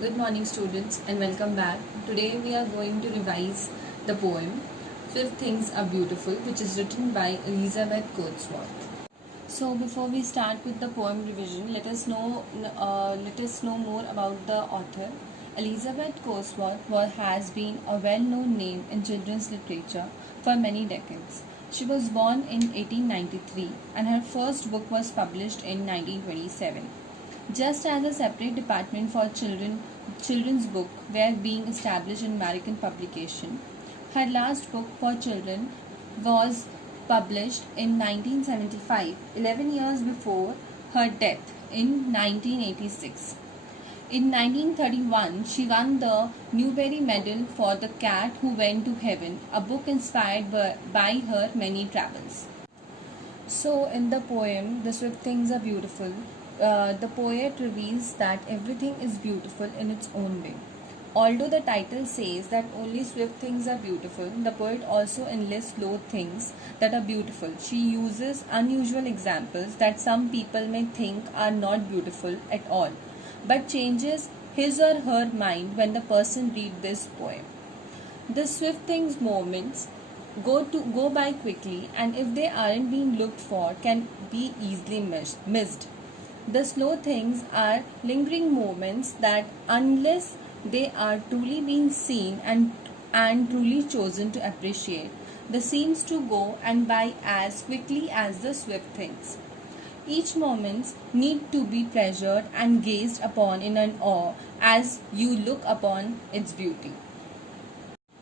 Good morning, students, and welcome back. Today we are going to revise the poem Fifth Things Are Beautiful, which is written by Elizabeth Coatsworth. So, before we start with the poem revision, let us know more about the author. Elizabeth Coatsworth has been a well-known name in children's literature for many decades. She was born in 1893, and her first book was published in 1927. Just as a separate department for children's book were being established in American publication, her last book for children was published in 1975, 11 years before her death in 1986. In 1931, she won the Newbery Medal for The Cat Who Went to Heaven, a book inspired by her many travels. So, in the poem, The Swift Things Are Beautiful, the poet reveals that everything is beautiful in its own way. Although the title says that only swift things are beautiful, the poet also enlists slow things that are beautiful. She uses unusual examples that some people may think are not beautiful at all, but changes his or her mind when the person reads this poem. The swift things moments go by quickly, and if they aren't being looked for, can be easily missed. The slow things are lingering moments that, unless they are truly being seen and truly chosen to appreciate, they seems to go and by as quickly as the swift things. Each moment need to be treasured and gazed upon in an awe as you look upon its beauty.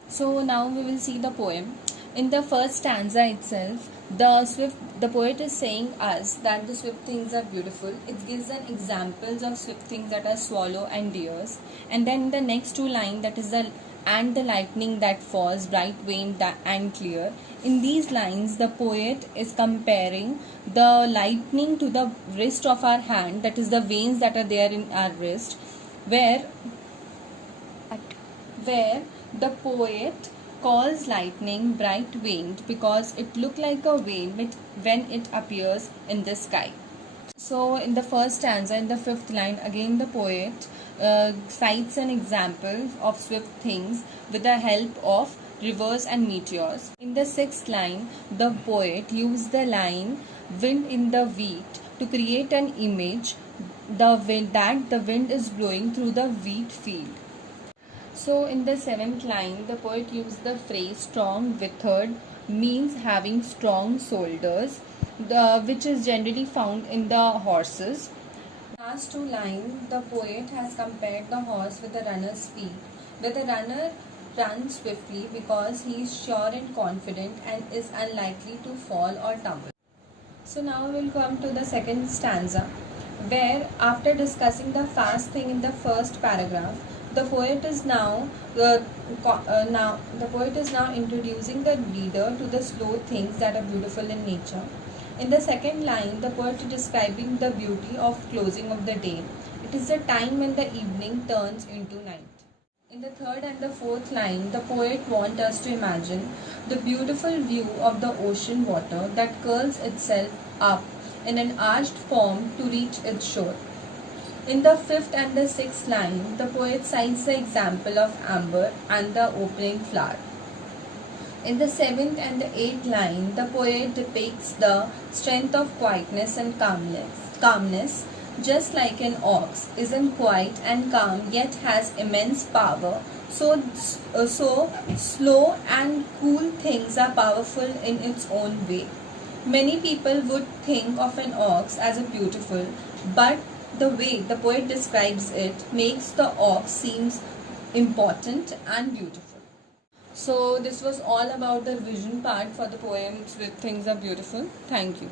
So now we will see the poem. In the first stanza itself, the poet is saying us that the swift things are beautiful. It gives an examples of swift things that are swallow and deers, and then the next two lines, that is the lightning that falls bright veined and clear. In these lines, the poet is comparing the lightning to the wrist of our hand, that is the veins that are there in our wrist, where the poet calls lightning bright veined because it looks like a vein when it appears in the sky. So in the first stanza, in the fifth line, again the poet cites an example of swift things with the help of rivers and meteors. In the sixth line, the poet used the line wind in the wheat to create an image that the wind is blowing through the wheat field. So in the seventh line, the poet used the phrase strong withered, means having strong shoulders, which is generally found in the horses. Last two lines, the poet has compared the horse with the runner's speed, where the runner runs swiftly because he is sure and confident and is unlikely to fall or tumble. So now we will come to the second stanza, where after discussing the fast thing in the first paragraph, the poet is now introducing the reader to the slow things that are beautiful in nature. In the second line, the poet is describing the beauty of closing of the day. It is the time when the evening turns into night. In the third and the fourth line, the poet wants us to imagine the beautiful view of the ocean water that curls itself up in an arched form to reach its shore. In the fifth and the sixth line, the poet cites the example of amber and the opening flower. In the seventh and the eighth line, the poet depicts the strength of quietness and calmness, just like an ox isn't quiet and calm yet has immense power. So slow and cool things are powerful in its own way. Many people would think of an ox as a beautiful, but the way the poet describes it makes the ox seems important and beautiful. So this was all about the revision part for the poem Swift Things Are Beautiful. Thank you.